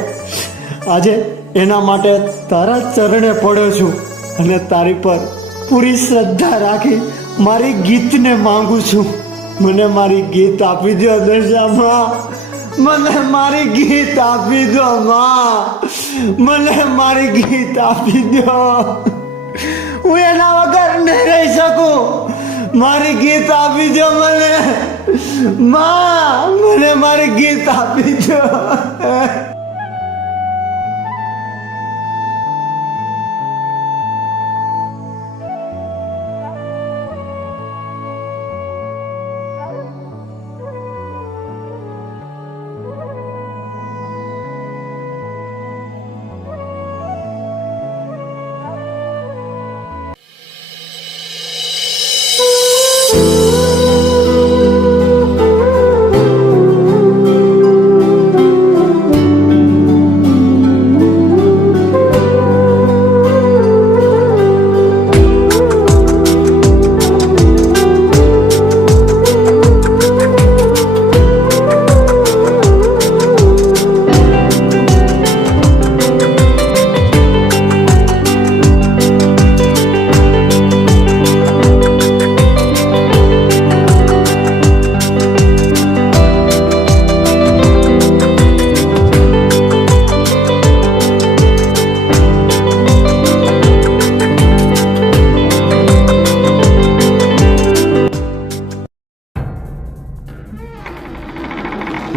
આજે એના માટે તારા ચરણે પડ્યો છું અને તારી પર પૂરી શ્રદ્ધા રાખી મારી ગીતને માંગુ છું. મને મારી ગીત આપી દો દશામાં. મને મારી ગીત આપી દો માં. મને મારી ગીત આપી દો. હું એના વગર નહીં રહી શકું. મારી ગીત આપી દો મને. માં, મને મારી ગીત આપી દો.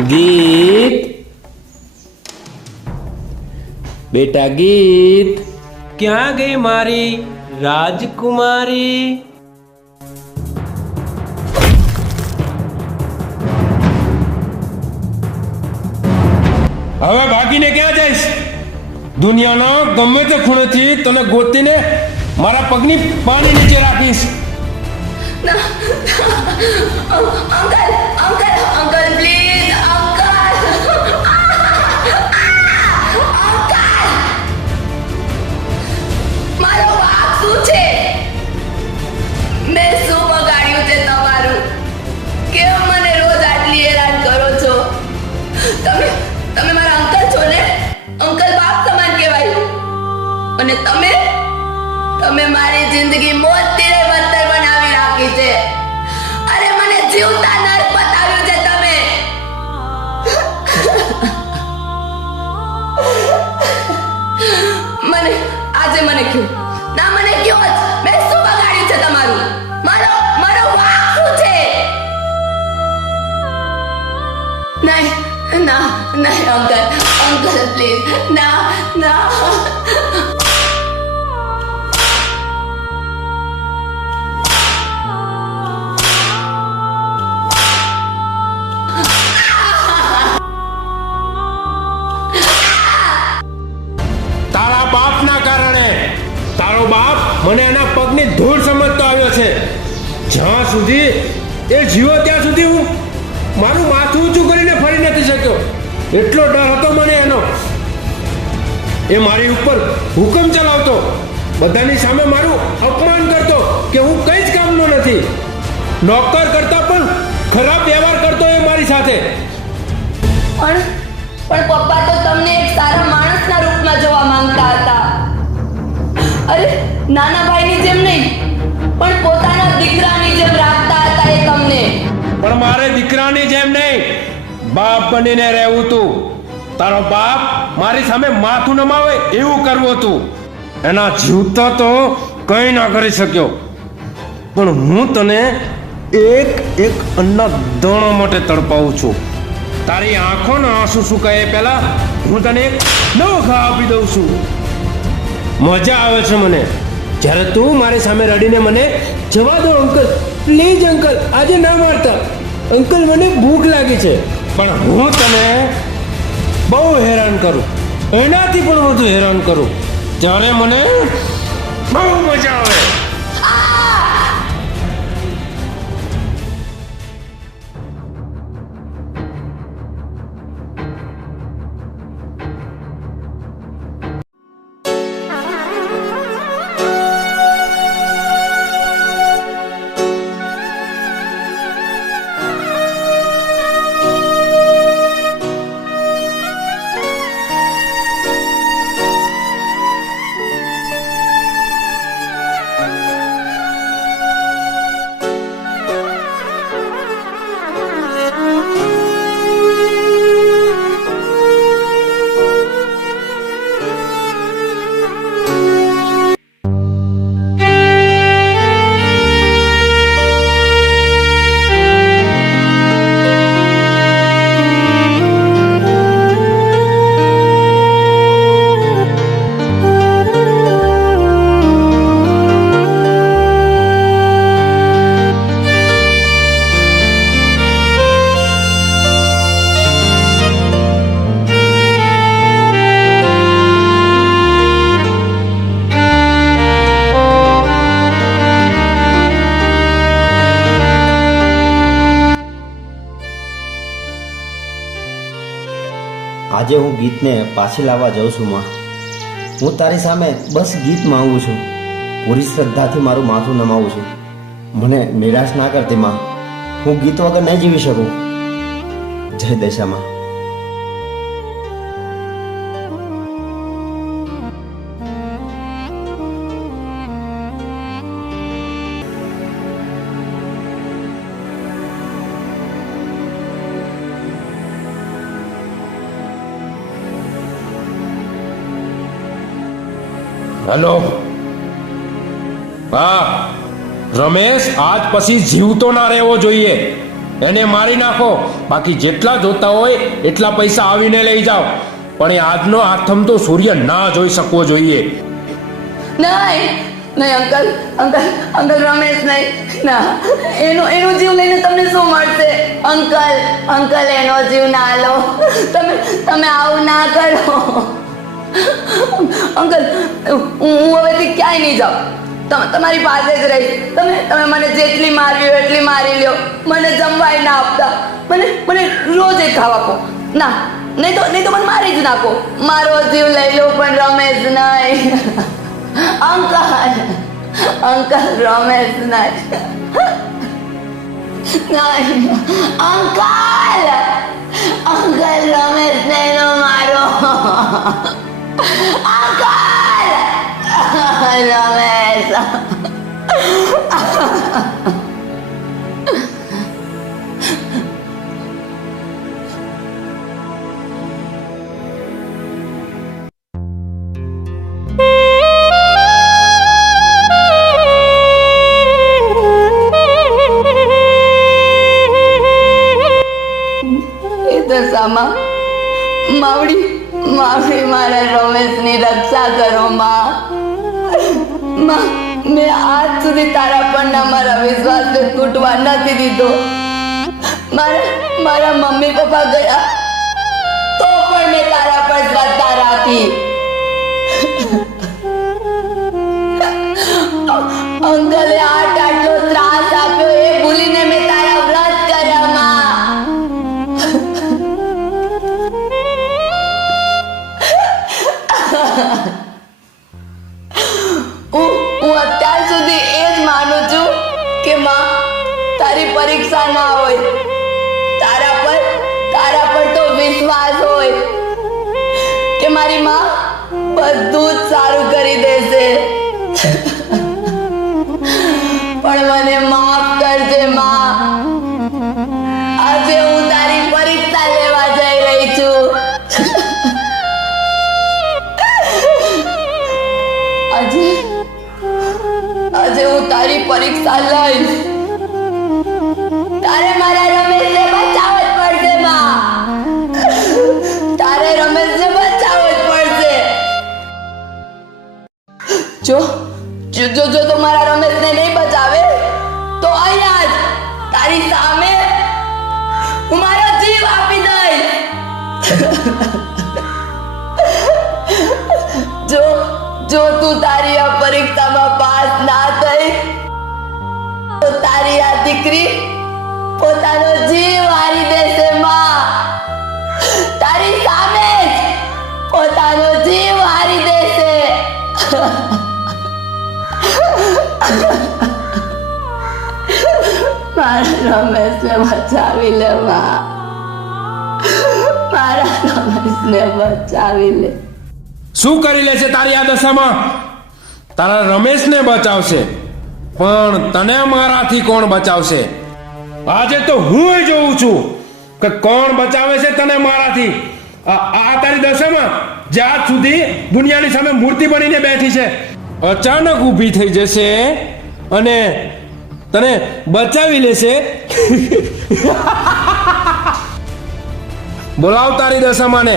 ગીત, બેટા ગીત, ક્યાં ગઈ મારી રાજકુમારી? હવે ભાગીને ક્યાં જઈશ? દુનિયાના ગમે તે ખૂણેથી તને ગોતીને મારા પગની પાણી નીચે રાખીશ. અંકલ પ્લીઝ મારો વાંક શું છે? મેં શું બગાડ્યું છે તમારું? કેમ મને રોજ આટલી હેરાન કરો છો? તમે મારા અંકલ છો ને? અંકલ બાપ સમાન કહેવાય. અને તમે મારી જિંદગી મોતી રે બદતર બનાવી રાખી છે. અરે મને જીવતા નર્ક બતાવ્યું છે તમે. મને કયો. ના, મને કયો જ. મેં શું બગાડ્યું છે તમારું? મારો વાંક શું છે? નહીં અંકલ પ્લીઝ ના. તારા બાપના કારણે. તારો બાપ મને એના પગની ધૂળ સમજતો આવ્યો છે. જ્યાં સુધી એ જીવો ત્યાં સુધી હું મારું માથું ઊંચું કરીને ફરી નથી શક્યો. એટલો ડર હતો મને એનો. એ મારી ઉપર હુકમ ચલાવતો, બધાની સામે મારું અપમાન કરતો કે હું કઈ જ કામનો નથી. નોકર કરતા પણ ખરાબ વ્યવહાર કરતો એ મારી સાથે. પણ પપ્પા તો તમને એક સારા માણસના રૂપમાં જોવા માંગતા હતા. અરે નાના ભાઈની જેમ નહીં, પણ પોતાના દીકરાની જેમ રાખતા હતા એ તમને. પણ મારે દીકરાની જેમ નહીં, બાપ બનીને રહેવું તું. તારો બાપ મારી સામે માથું નમાવે એવું કરવું હતું. એના જીવતા તો કંઈ ના કરી શક્યો, પણ હું તને એક એક અન્ના દાણા માટે તડપાવું છું. તારી આંખોના આંસુ સુકાય પહેલા હું તને એક નવો ઘા આપી દઉં છું. મજા આવે છે મને જ્યારે તું મારી સામે રડીને મને જવા દો અંકલ, પ્લીઝ અંકલ, આજે ના મારતા અંકલ, મને ભૂખ લાગી છે. પણ હું તને બહુ હેરાન કરું, એનાથી પણ વધુ હેરાન કરું ત્યારે મને બહુ મજા આવે. આજે હું ગીતને પાછી લાવવા જાઉં છું માં. હું તારી સામે બસ ગીત માંગુ છું, પૂરી શ્રદ્ધાથી મારું માથું નમાવું છું. મને નિરાશ ના કરતી માં, હું ગીત વગર નહીં જીવી શકું. જય દશામાં. હેલો, હા રમેશ, આજ પછી જીવતો ના રહેવો જોઈએ. એને મારી નાખો, બાકી જેટલા જોતા હોય એટલા પૈસા આવીને લઈ જાઓ, પણ એ આજનો આથમતો સૂર્ય ના જોઈ શકવો જોઈએ. નહીં નહીં અંકલ, અંકલ, અંકલ, રમેશ નહીં, ના, એનો જીવ લઈને તમને શું મળશે? અંકલ, અંકલ, એનો જીવ ના લો. તમે આવું ના કરો અંકલ. હું હવેથી ક્યાંય નહીં જાઉં, તમારી પાસે જ રહીશ. તમે મને જેટલી મારવી હોય એટલી મારી લ્યો, મને જમવાય ના આપતા, મને રોજ એક ખાવા આપો. ના, નહીં તો મને મારી જ નાખો, મારો જીવ લઈ લો, પણ રમેશ નહીં. અંકલ, અંકલ, રમેશ નહીં, નહીં, અંકલ, અંકલ, રમેશ નહીં મારો. Uncle! Rমেશ! એ દશામાં માવડી મારા રમેશની રક્ષા કરો માં. મેં આજ સુધી તારા પરના મારા વિશ્વાસને તૂટવા નથી દીધો. મારા મમ્મી પપ્પા ગયા તો પણ મેં તારા પર શ્રદ્ધા રાખી. અંકલે આટલો ત્રાસ આપ્યો એ ભૂલીને મેં તારા વ્રત કર્યા માં. હું અત્યાર સુધી એ જ માનું છું કે માં તારી પરીક્ષા ના હોય, તારા પર તો વિશ્વાસ હોય કે મારી માં જો જો જો જો તો મારા રમેશને નહીં બચાવે તો અહીંયા જ તારી સામે હું મારો જીવ આપી દઈશ. જો જો તું તારી આ પરીક્ષામાં પાસ ના થઈ તો તારી આ દીકરી પોતાનો જીવ હારી દેશે માં. તારી સામે જ પોતાનો જીવ હારી દેશે. મારા રમેશને બચાવી લે માં. મારા રમેશને બચાવી લે. શું કરી લેશે તારી આ દશામાં? તારા રમેશને બચાવશે, પણ તને મારાથી કોણ બચાવશે? આજે તો હું જોઉં છું કે કોણ બચાવે છે તને મારાથી. આ તારી દશામાં જે આજ સુધી દુનિયાની સામે મૂર્તિ બનીને બેઠી છે, અચાનક ઊભી થઈ જશે અને તને બચાવી લેશે. બોલાવ તારી દશામાંને.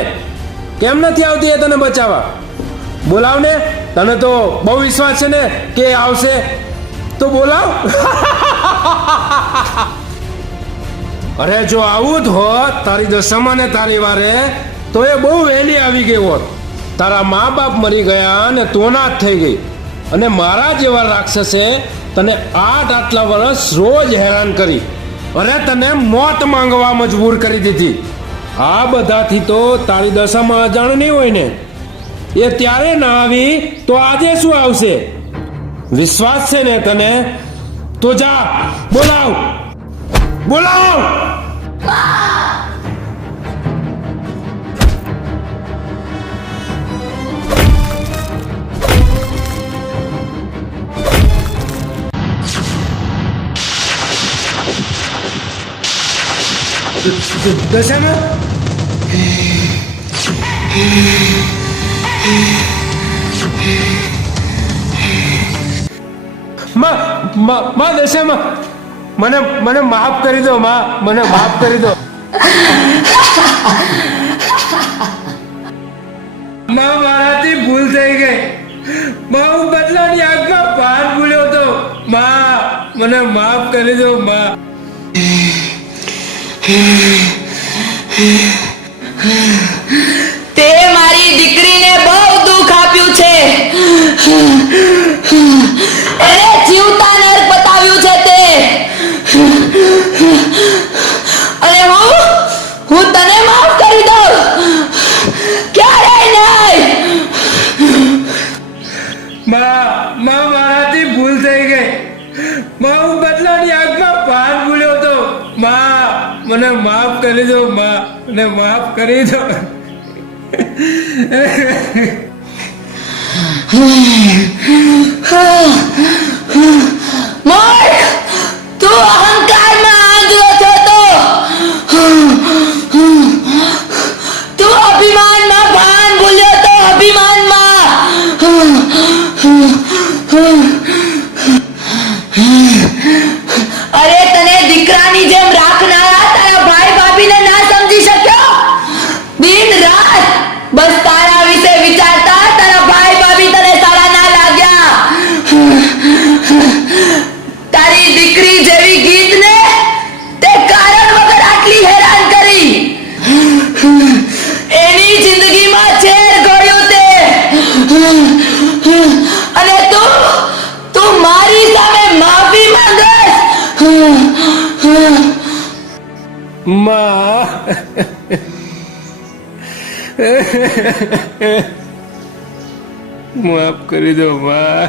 કેમ નથી આવતી એ તને બચાવવા? બોલાવ ને. તને તો બહુ વિશ્વાસ છે ને કે આવશે, તો બોલાવ. અરે જો આવું જ હોત તારી દશામાં ને તારી વારે, તો એ બહુ વહેલી આવી ગઈ હોત. તારા મા બાપ મરી ગયા અને તોનાત થઈ ગઈ, અને મારા જેવા રાક્ષસે તને આટલા વર્ષ રોજ હેરાન કરી, અરે તને મોત માંગવા મજબૂર કરી દીધી. આ બધાથી તો તારી દશામાં અજાણ નહીં હોય ને. એ ત્યારે ના આવી તો આજે શું આવશે? વિશ્વાસ છે ને તને? તો જા, બોલાવ બોલાવ. દશામાં માં દશામાં મને માફ કરી દો માં, મને માફ કરી દો. માં મારાથી ભૂલ થઈ ગઈ. માં હું બદલાની આગમાં પાર ભૂલ્યો તો. માં મને માફ કરી દો માં. તે મારી દીકરીને બહુ દુઃખ આપ્યું છે. એને જીવતા નર્ક બતાવ્યું છે તે. અને હું તને માફ કરી દઉં. ક્યારેય નહીં. માં મારાથી ભૂલ થઈ ગઈ. માં હું બદલાની આગમાં પાર ભૂલ્યો તો. માં મને માફ કરી દો માં, મને માફ કરી દો. મૂર્ખ, તું અહંકારમાં આંધળો છો તો. તું અભિમાનમાં ભાન ભૂલ્યો તો. અભિમાનમાં. અરે તને દીકરાની જેમ રાખનારા તારા ભાઈ ભાભીને ના સમજી શક્યો? દિન રાત બસ તારા વિશે વિચારતા તારા ભાઈ ભાભી તને સારા ના લાગ્યા. તારી દીકરી જેવી ગીતને તે કારણ વગર આટલી હેરાન કરી. એની જિંદગીમાં ઝેર ઘોળ્યું તે. અને તું મારી સામે માફી માંગસ. માં માફ કરી દો માં.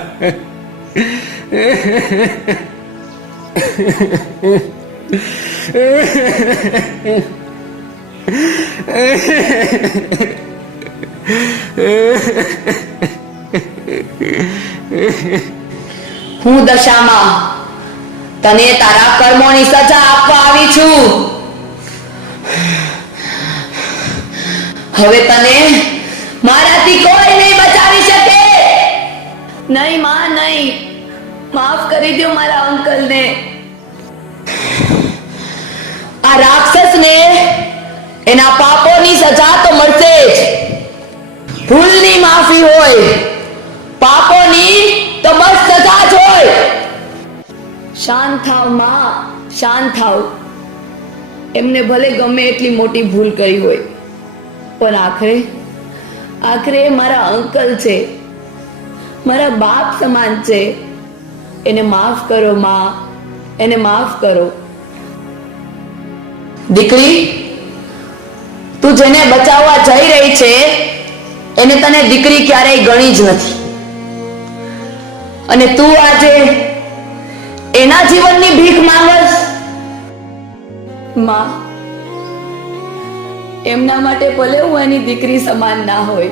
હું દશામાં તને તારા કર્મોની સજા આપવા આવી છું. હવે તને મારાથી કોઈ નહીં બચાવી શકે. નહીં માં, નહીં. માફ કરી દો મારા અંકલને. આ રાક્ષસને એના પાપોની સજા તો મળશે જ. ભૂલની માફી હોય પાપોની તો બસ સજા જ હોય. શાંત થાવ માં, શાંત થાવ. એમને ભલે ગમે એટલી મોટી ભૂલ કરી હોય, પણ આખરે એ મારા અંકલ છે, મારા બાપ સમાન છે. એને માફ કરો માં, એને માફ કરો. દીકરી, તું જેને બચાવવા જઈ રહી છે એને તને દીકરી ક્યારેય ગણી જ નથી, અને તું આજે એના જીવનની ભીખ માંગસ. માં, એમના માટે ભલે હું એની દીકરી સમાન ના હોય,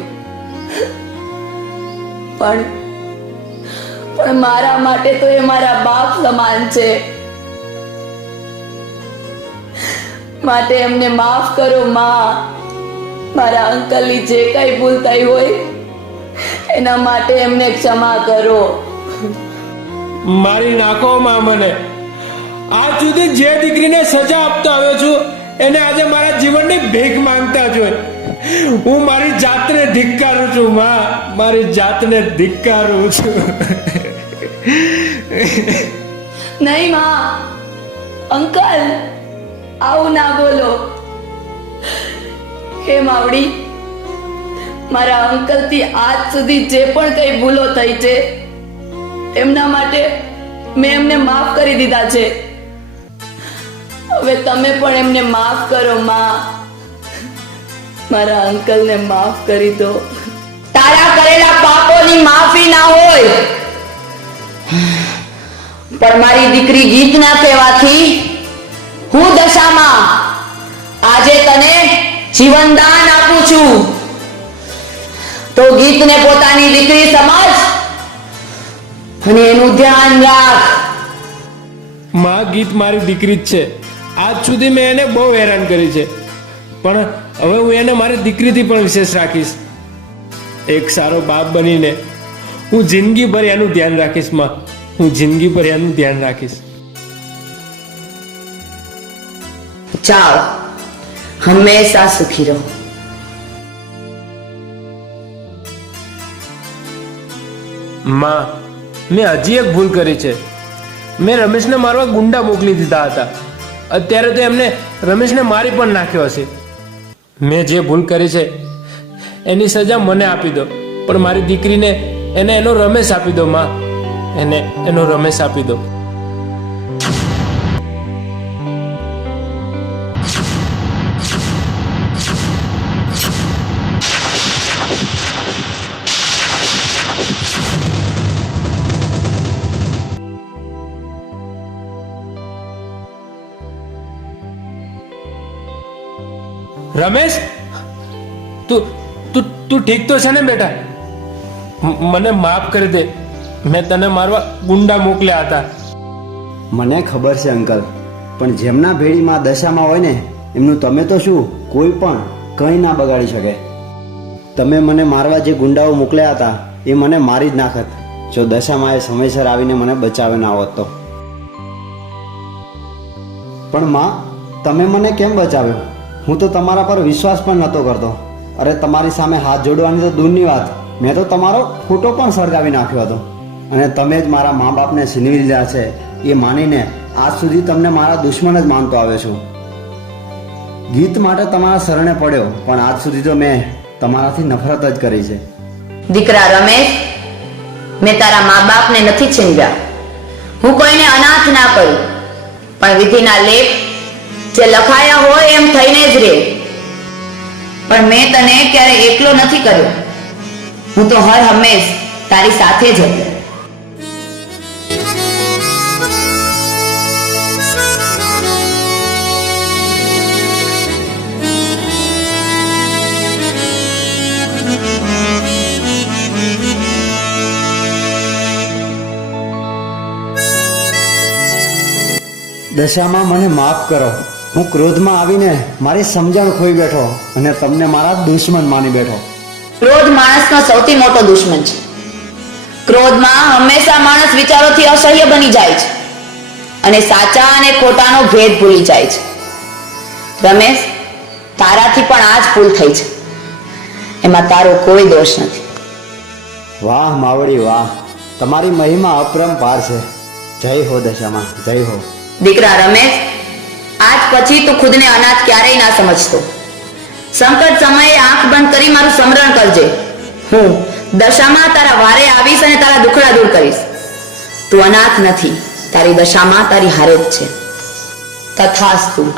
પણ મારા માટે તો એ મારા બાપ સમાન છે. માટે એમને માફ કરો માં. મારા અંકલની જે કઈ ભૂલ થઈ હોય એના માટે એમને ક્ષમા કરો. મારી નાખો માં મને. આજ સુધી જે દીકરીને સજા આપતો આવ્યો છું એને આજે મારા જીવનની ભીખ માંગતા જોઈ. હું મારી જાતને ધિક્કારું છું માં, મારી જાતને ધિક્કારું છું. નહીં માં, અંકલ આવું ના બોલો. હે માવડી, મારા અંકલથી આજ સુધી જે પણ કઈ ભૂલો થઈ છે એમના માટે મેં એમને માફ કરી દીધા છે. હવે તમે પણ એમને માફ કરો માં. મારા અંકલને માફ કરી દો. તારા કરેલા પાપોની માફી ના હોય, પણ મારી દીકરી ગીતના કહેવાથી હું દશામાં આજે તને જીવનદાન આપું છું. તો ગીતને પોતાની દીકરી સમજ અને એનું ધ્યાન રાખ. માં, ગીત મારી દીકરી જ છે. આજ સુધી મેં એને બહુ હેરાન કરી છે, પણ હવે હું એને મારી દીકરીથી પણ વિશેષ રાખીશ. એક સારો બાપ બનીને હું જિંદગીભર એનું ધ્યાન રાખીશ માં, હું જિંદગીભર એનું ધ્યાન રાખીશ. જાઓ, હંમેશા સુખી રહો. માં, મેં હજી એક ભૂલ કરી છે. મેં રમેશને મારવા ગુંડા મોકલી દીધા હતા. અત્યારે તો એમને રમેશને મારી પણ નાખ્યો હશે. મેં જે ભૂલ કરી છે એની સજા મને આપી દો, પણ મારી દીકરીને એને એનો રમેશ આપી દો માં, એને એનો રમેશ આપી દો. રમેશ, તું તું તું ઠીક તો છે ને બેટા? મને માફ કરી દે, મેં તને મારવા ગુંડા મોકલ્યા હતા. મને ખબર છે અંકલ, પણ જેમના ભેળીમાં દશામાં હોય ને એમનું તમે તો શું કોઈ પણ કંઈ ના બગાડી શકે. તમે મને મારવા જે ગુંડાઓ મોકલ્યા હતા એ મને મારી જ નાખત જો દશામાં એ સમયસર આવીને મને બચાવે ના હોત તો. પણ માં, તમે મને કેમ બચાવ્યો? હું તો તમારા પર વિશ્વાસ પણ નહોતો કરતો. અરે તમારી સામે હાથ જોડવાની તો દૂરની વાત, મેં તો તમારો ફોટો પણ સળગાવી નાખ્યો હતો. અને તમે જ મારા મા બાપને છીનવી લીધા છે એ માનીને આજ સુધી તમને મારા દુશ્મન જ માનતો આવ્યો છું. ગીત માટે તમારા શરણે પડ્યો, પણ આજ સુધી તો મેં તમારાથી નફરત જ કરી છે. દીકરા રમેશ, મેં તારા મા બાપને નથી છીનવ્યા. હું કોઈને અનાથ ના કરું, પણ વિધિના લેખ જે લખાયા હોય એમ થઈને જ રે. પણ મેં તને ક્યારે એકલો નથી કર્યો. હું તો હર હંમેશ તારી સાથે જ હતો. દશામાં મને માફ કરો. હું ક્રોધમાં આવીને મારી સમજણ ખોઈ બેઠો અને તમને મારા દુશ્મન માની બેઠો. ક્રોધ માણસનો સૌથી મોટો દુશ્મન છે. ક્રોધમાં હંમેશા માણસ વિચારોથી અસહ્ય બની જાય છે અને સાચા અને ખોટાનો ભેદ ભૂલી જાય છે. રમેશ, તારાથી પણ આ જ ભૂલ થઈ છે. એમાં તારો કોઈ દોષ નથી. વાહ માવડી વાહ, તમારી મહિમા અપરંપાર છે. જય હો દશામાં, જય હો. દીકરા રમેશ, આજ પછી તું ખુદને અનાથ ક્યારેય ના સમજતો. સંકટ સમયે આંખ બંધ કરી મારું સ્મરણ કરજે. હું દશામાં તારા વારે આવીશ અને તારા દુખડા દૂર કરીશ. તું અનાથ નથી, તારી દશામાં તારી હારે જ છે. તથાસ્તુ.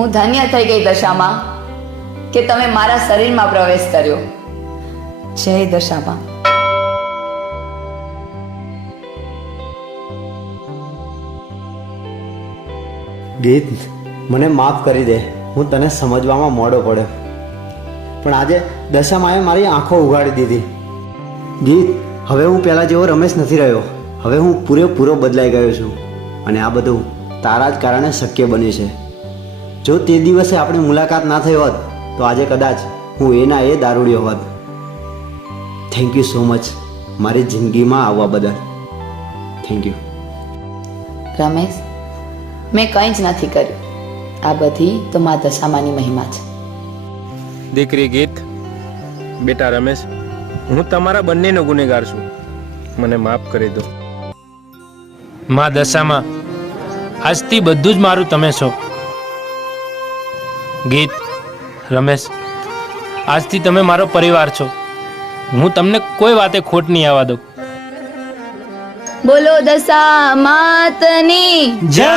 હું ધન્ય થઈ ગઈ દશામાં કે તમે મારા શરીરમાં પ્રવેશ કર્યો. જય દશામાં. ગીત, મને માફ કરી દે, હું તને સમજવામાં મોડો પડ્યો. પણ આજે દશામાએ મારી આંખો ઉઘાડી દીધી. ગીત, હવે હું પહેલાં જેવો રમેશ નથી રહ્યો. હવે હું પૂરેપૂરો બદલાઈ ગયો છું. અને આ બધું તારા જ કારણે શક્ય બન્યું છે. જો તે દિવસે આપણી મુલાકાત ના થઈ હોત તો આજે કદાચ હું એના એ દારૂડિયો હોત. થેન્ક યુ સો મચ મારી જિંદગીમાં આવવા બદલ. Thank you. રમેશ, મેં કંઈ જ નથી કર્યું. આ બધી તો મા દશામાની મહિમા છે. દીકરી ગીત, બેટા રમેશ, હું તમારા બંનેનો ગુનેગાર છું. મને માફ કરી દો. માં દશામાં, આજથી બધું જ મારું તમે છો. ગીત, રમેશ, આજથી તમે મારો પરિવાર છો. હું તમને કોઈ વાતે ખોટ નહીં આવવા દઉં. બોલો દશા માતની જય